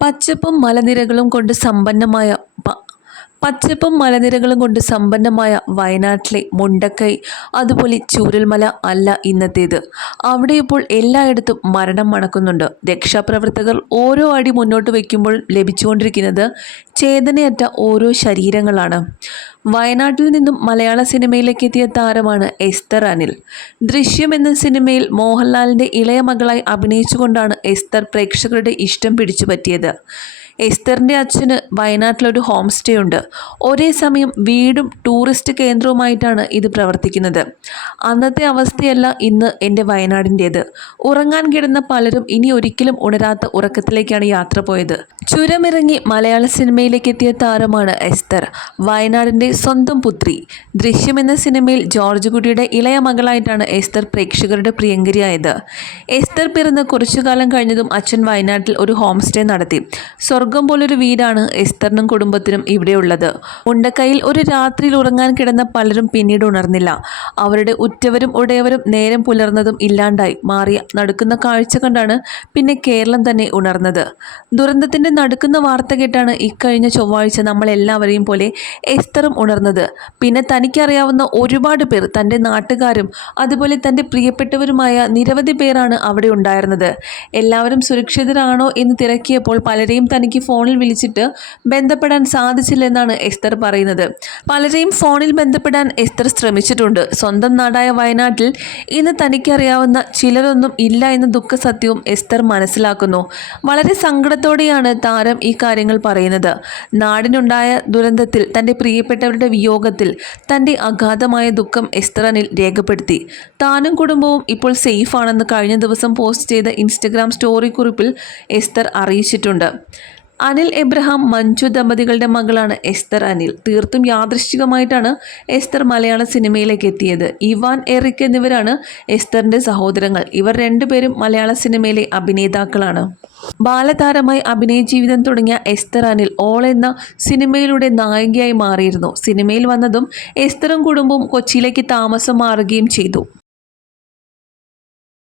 പച്ചപ്പും മലനിരകളും കൊണ്ട് സമ്പന്നമായ പച്ചപ്പും മലനിരകളും കൊണ്ട് സമ്പന്നമായ വയനാട്ടിലെ മുണ്ടക്കൈ അതുപോലെ ചൂരൽമല അല്ല ഇന്നത്തേത്. അവിടെ ഇപ്പോൾ എല്ലായിടത്തും മരണം മണക്കുന്നുണ്ട് രക്ഷാപ്രവർത്തകർ ഓരോ അടി മുന്നോട്ട് വയ്ക്കുമ്പോൾ ലഭിച്ചുകൊണ്ടിരിക്കുന്നത് ചേതനയറ്റ ഓരോ ശരീരങ്ങളാണ്. വയനാട്ടിൽ നിന്നും മലയാള സിനിമയിലേക്ക് എത്തിയ താരമാണ് എസ്തർ അനിൽ. ദൃശ്യം എന്ന സിനിമയിൽ മോഹൻലാലിന്റെ ഇളയ മകളായി അഭിനയിച്ചുകൊണ്ടാണ് എസ്തർ പ്രേക്ഷകരുടെ ഇഷ്ടം പിടിച്ചു പറ്റിയത് എസ്തറിന്റെ അച്ഛന് വയനാട്ടിലൊരു ഹോം സ്റ്റേ ഉണ്ട്. ഒരേ സമയം വീടും ടൂറിസ്റ്റ് കേന്ദ്രവുമായിട്ടാണ് ഇത് പ്രവർത്തിക്കുന്നത്. അന്നത്തെ അവസ്ഥയല്ല ഇന്ന് എന്റെ വയനാടിന്റേത്. ഉറങ്ങാൻ കിടന്ന പലരും ഇനി ഒരിക്കലും ഉണരാത്ത ഉറക്കത്തിലേക്കാണ് യാത്ര പോയത്. ചുരമിറങ്ങി മലയാള സിനിമയിലേക്ക് എത്തിയ താരമാണ് എസ്തർ. വയനാടിന്റെ സ്വന്തം പുത്രി. ദൃശ്യം എന്ന സിനിമയിൽ ജോർജ് കുട്ടിയുടെ ഇളയ മകളായിട്ടാണ് എസ്തർ പ്രേക്ഷകരുടെ പ്രിയങ്കരിയായത്. എസ്തർ പിറന്ന് കുറച്ചു കാലം കഴിഞ്ഞതും അച്ഛൻ വയനാട്ടിൽ ഒരു ഹോം സ്റ്റേ നടത്തി. സ്വർഗം പോലൊരു വീടാണ് എസ്തറിനും കുടുംബത്തിനും ഇവിടെയുള്ളത്. മുണ്ടക്കൈയിൽ ഒരു രാത്രിയിൽ ഉറങ്ങാൻ കിടന്ന പലരും പിന്നീട് ഉണർന്നില്ല. അവരുടെ ഉറ്റവരും ഉടയവരും നേരം പുലർന്നതും ഇല്ലാണ്ടായി. മാറിയ നടക്കുന്ന കാഴ്ച കണ്ടാണ് പിന്നെ കേരളം തന്നെ ഉണർന്നത്. ദുരന്തത്തിന്റെ നടക്കുന്ന വാർത്ത കേട്ടാണ് ഇക്കഴിഞ്ഞ ചൊവ്വാഴ്ച നമ്മളെല്ലാവരെയും പോലെ എസ്തറും ഉണർന്നത്. പിന്നെ തനിക്കറിയാവുന്ന ഒരുപാട് പേർ തന്റെ നാട്ടുകാരും അതുപോലെ തന്റെ പ്രിയപ്പെട്ടവരുമായ നിരവധി പേരാണ് അവിടെ ഉണ്ടായിരുന്നത്. എല്ലാവരും സുരക്ഷിതരാണോ എന്ന് തിരക്കിയപ്പോൾ പലരെയും തനിക്ക് ഫോണിൽ വിളിച്ചിട്ട് ബന്ധപ്പെടാൻ സാധിച്ചില്ലെന്നാണ് എസ്തർ പറയുന്നത്. പലരെയും ഫോണിൽ ബന്ധപ്പെടാൻ എസ്തർ ശ്രമിച്ചിട്ടുണ്ട്. സ്വന്തം നാടായ വയനാട്ടിൽ ഇന്ന് തനിക്കറിയാവുന്ന ചിലരൊന്നും ഇല്ല എന്ന ദുഃഖസത്യവും എസ്തർ മനസ്സിലാക്കുന്നു. വളരെ സങ്കടത്തോടെയാണ് താരം ഈ കാര്യങ്ങൾ പറയുന്നത്. നാടിനുണ്ടായ ദുരന്തത്തിൽ തന്റെ പ്രിയപ്പെട്ടവരുടെ വിയോഗത്തിൽ തന്റെ അഗാധമായ ദുഃഖം എസ്തറനിൽ രേഖപ്പെടുത്തി. താനും കുടുംബവും ഇപ്പോൾ സേഫാണെന്ന് കഴിഞ്ഞ ദിവസം പോസ്റ്റ് ചെയ്ത ഇൻസ്റ്റഗ്രാം സ്റ്റോറി കുറിപ്പിൽ എസ്തർ അറിയിച്ചിട്ടുണ്ട്. അനിൽ എബ്രഹാം മഞ്ജു ദമ്പതികളുടെ മകളാണ് എസ്തർ അനിൽ. തീർത്തും യാദൃശ്ചികമായിട്ടാണ് എസ്തർ മലയാള സിനിമയിലേക്ക് എത്തിയത്. ഇവാൻ എറിക് എന്നിവരാണ് എസ്തറിന്റെ സഹോദരങ്ങൾ. ഇവർ രണ്ടുപേരും മലയാള സിനിമയിലെ അഭിനേതാക്കളാണ്. ബാലതാരമായി അഭിനയ ജീവിതം തുടങ്ങിയ എസ്തർ അനിൽ ഓൾ എന്ന സിനിമയിലൂടെ നായികയായി മാറിയിരുന്നു. സിനിമയിൽ വന്നതും എസ്തറും കുടുംബവും കൊച്ചിയിലേക്ക് താമസം മാറുകയും ചെയ്തു.